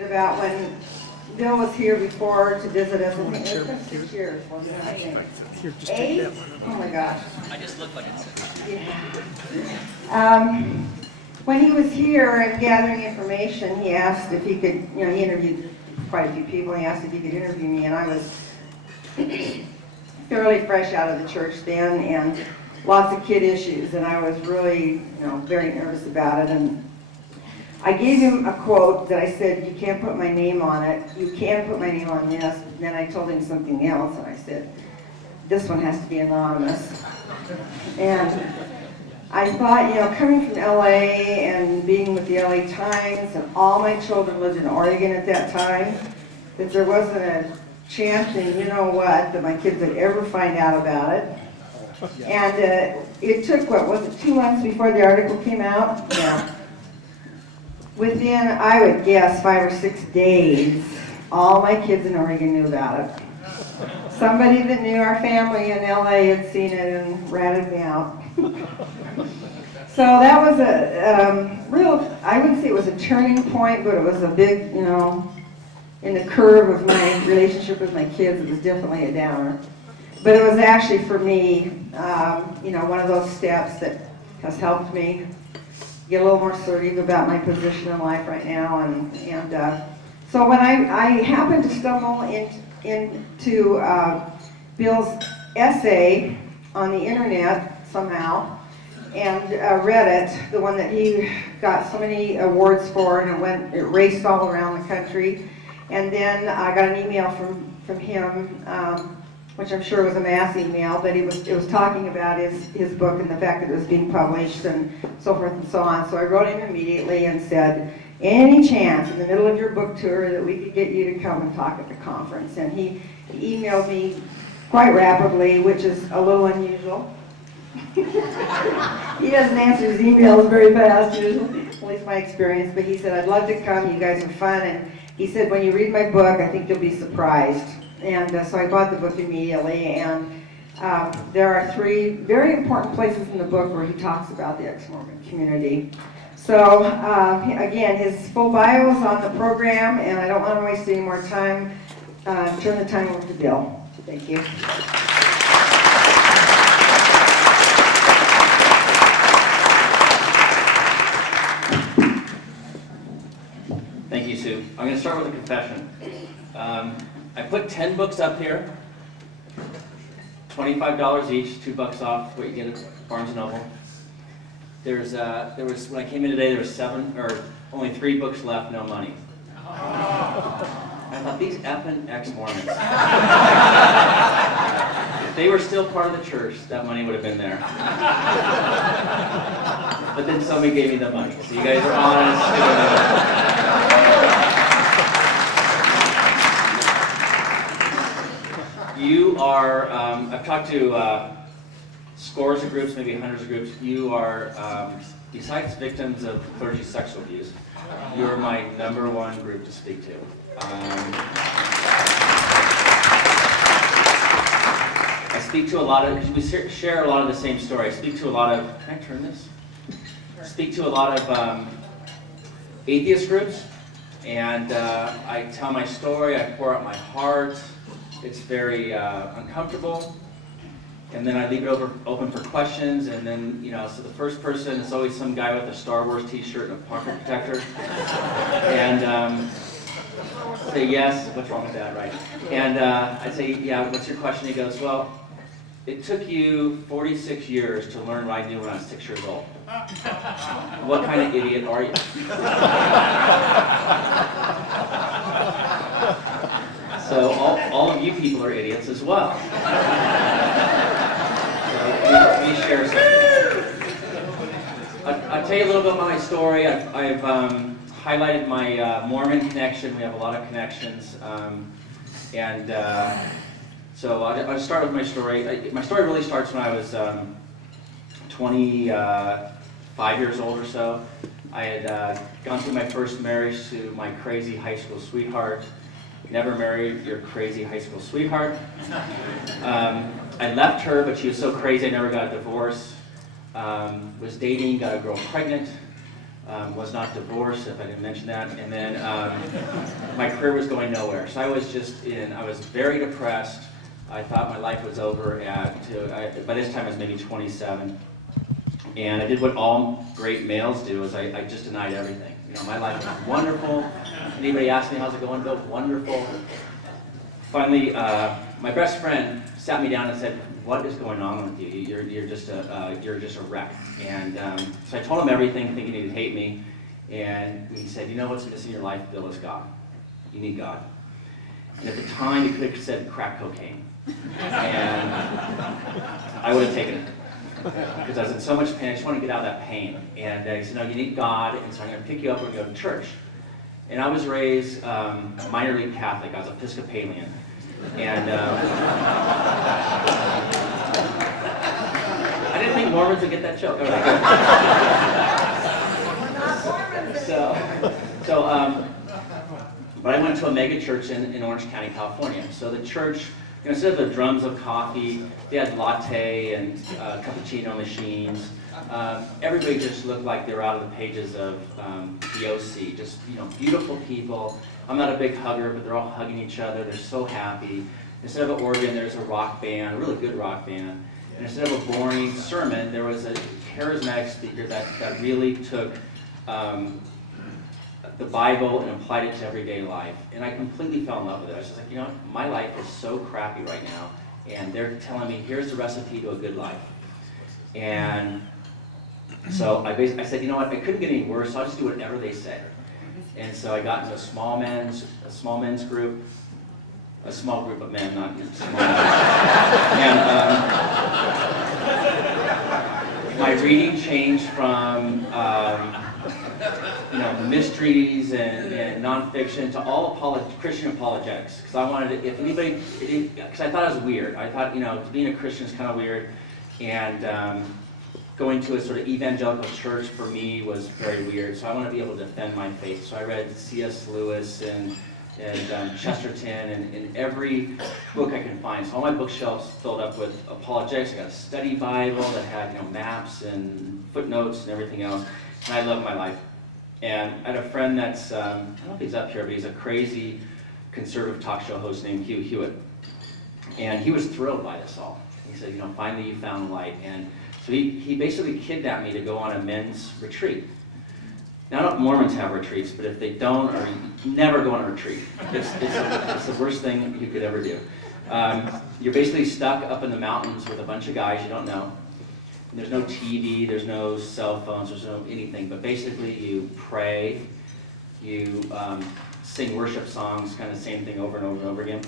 About when Bill was here before to visit us. I think it was 6 years, wasn't it? I think. Here, just take 8? that one. Oh my gosh. I just look like it's. Yeah. When he was here and gathering information, he asked if he could, he interviewed quite a few people, and he asked if he could interview me, and I was thoroughly fresh out of the church then, and lots of kid issues, and I was really, very nervous about it, and I gave him a quote that I said, you can't put my name on it, you can put my name on this, but then I told him something else, and I said, this one has to be anonymous. And I thought, coming from LA and being with the LA Times, and all my children lived in Oregon at that time, that there wasn't a chance in that my kids would ever find out about it. And it took, 2 months before the article came out? Yeah. Within, I would guess, 5 or 6 days, all my kids in Oregon knew about it. Somebody that knew our family in LA had seen it and ratted me out. So that was a real, I wouldn't say it was a turning point, but it was a big, in the curve of my relationship with my kids, it was definitely a downer. But it was actually, for me, one of those steps that has helped me get a little more assertive about my position in life right now, and so when I happened to stumble into Bill's essay on the internet somehow, and read it, the one that he got so many awards for, and it raced all around the country, and then I got an email from him, which I'm sure was a mass email, but it was talking about his book and the fact that it was being published and so forth and so on. So I wrote him immediately and said, any chance in the middle of your book tour that we could get you to come and talk at the conference? And he emailed me quite rapidly, which is a little unusual. He doesn't answer his emails very fast usually, at least my experience, but he said, I'd love to come, you guys are fun, and he said, when you read my book, I think you'll be surprised. And so I bought the book immediately, and there are 3 very important places in the book where he talks about the Exmormon community. So again, his full bio is on the program, and I don't want to waste any more time. Turn the time over to Bill. Thank you. Thank you, Sue. I'm going to start with a confession. I put 10 books up here, $25 each, $2 off what you get at Barnes & Noble. There was when I came in today, there was only 3 books left, no money. I thought, these effing ex-Mormons. If they were still part of the church, that money would have been there. But then somebody gave me the money, so you guys are honest. You are, I've talked to scores of groups, maybe hundreds of groups. You are, besides victims of clergy sexual abuse, you're my #1 group to speak to. I speak to a lot of, we share a lot of the same story. I speak to a lot of, can I turn this? I speak to a lot of atheist groups, and I tell my story, I pour out my heart. It's very uncomfortable, and then I leave it open for questions, and then, so the first person is always some guy with a Star Wars t-shirt and a pocket protector, and say, yes, what's wrong with that, right? And I say, yeah, what's your question? He goes, well, it took you 46 years to learn what I knew when I was 6 years old. What kind of idiot are you? So all of you people are idiots as well. So we share something. I'll tell you a little bit about my story. I've highlighted my Mormon connection. We have a lot of connections. So I'll start with my story. My story really starts when I was 25 years old or so. I had gone through my first marriage to my crazy high school sweetheart. Never married your crazy high school sweetheart. I left her, but she was so crazy I never got a divorce. Was dating, got a girl pregnant. was not divorced, if I didn't mention that, and then my career was going nowhere. So I was very depressed. I thought my life was over by this time I was maybe 27. And I did what all great males do, is I just denied everything. You know, my life was wonderful. Anybody asked me, how's it going, Bill? Wonderful. Finally, my best friend sat me down and said, what is going on with you? You're just a wreck. And so I told him everything, thinking he'd hate me. And he said, you know what's missing in your life, Bill, is God. You need God. And at the time, he could have said crack cocaine. And I would have taken it. Because I was in so much pain, I just wanted to get out of that pain. And he said, no, you need God, and so I'm going to pick you up when we go to church. And I was raised minor league Catholic. I was Episcopalian. And I didn't think Mormons would get that joke. But I went to a mega church in Orange County, California. So the church, you know, instead of the drums of coffee, they had latte and cappuccino machines. Everybody just looked like they were out of the pages of the OC. Just, you know, beautiful people. I'm not a big hugger, but they're all hugging each other. They're so happy. Instead of an organ, there's a rock band, a really good rock band. And instead of a boring sermon, there was a charismatic speaker that really took the Bible and applied it to everyday life. And I completely fell in love with it. I was just like, you know what? My life is so crappy right now. And they're telling me, here's the recipe to a good life. And so I said, you know what? I couldn't get any worse, so I'll just do whatever they say. And so I got into a small men's group, a small group of men, not small. And my reading changed from you know, mysteries and nonfiction to all Christian apologetics. Because I wanted to, if anybody, because I thought it was weird. I thought, you know, being a Christian is kind of weird, and going to a sort of evangelical church for me was very weird. So I want to be able to defend my faith. So I read C.S. Lewis and Chesterton and every book I can find. So all my bookshelves filled up with apologetics. I got a study Bible that had, you know, maps and footnotes and everything else. And I love my life. And I had a friend that's, I don't know if he's up here, but he's a crazy conservative talk show host named Hugh Hewitt. And he was thrilled by this all. He said, you know, finally you found light. And so he basically kidnapped me to go on a men's retreat. Now, I don't know if Mormons have retreats, but if they don't, or never go on a retreat. It's the worst thing you could ever do. You're basically stuck up in the mountains with a bunch of guys you don't know. And there's no TV, there's no cell phones, there's no anything, but basically you pray, you sing worship songs, kind of the same thing over and over and over again.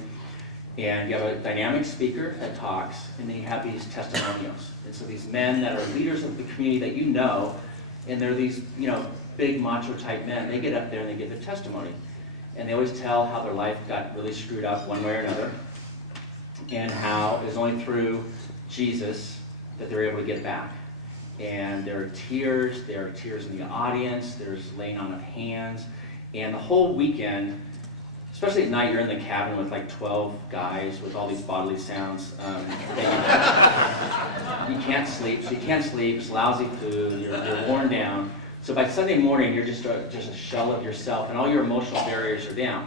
And you have a dynamic speaker that talks, and then you have these testimonials. And so these men that are leaders of the community that you know, and they're these, you know, big macho type men, they get up there and they give their testimony. And they always tell how their life got really screwed up one way or another, and how it was only through Jesus that they're able to get back. And there are tears in the audience, there's laying on of hands, and the whole weekend, especially at night, you're in the cabin with like 12 guys with all these bodily sounds. You can't sleep, it's lousy food, you're worn down. So by Sunday morning, you're just a shell of yourself, and all your emotional barriers are down.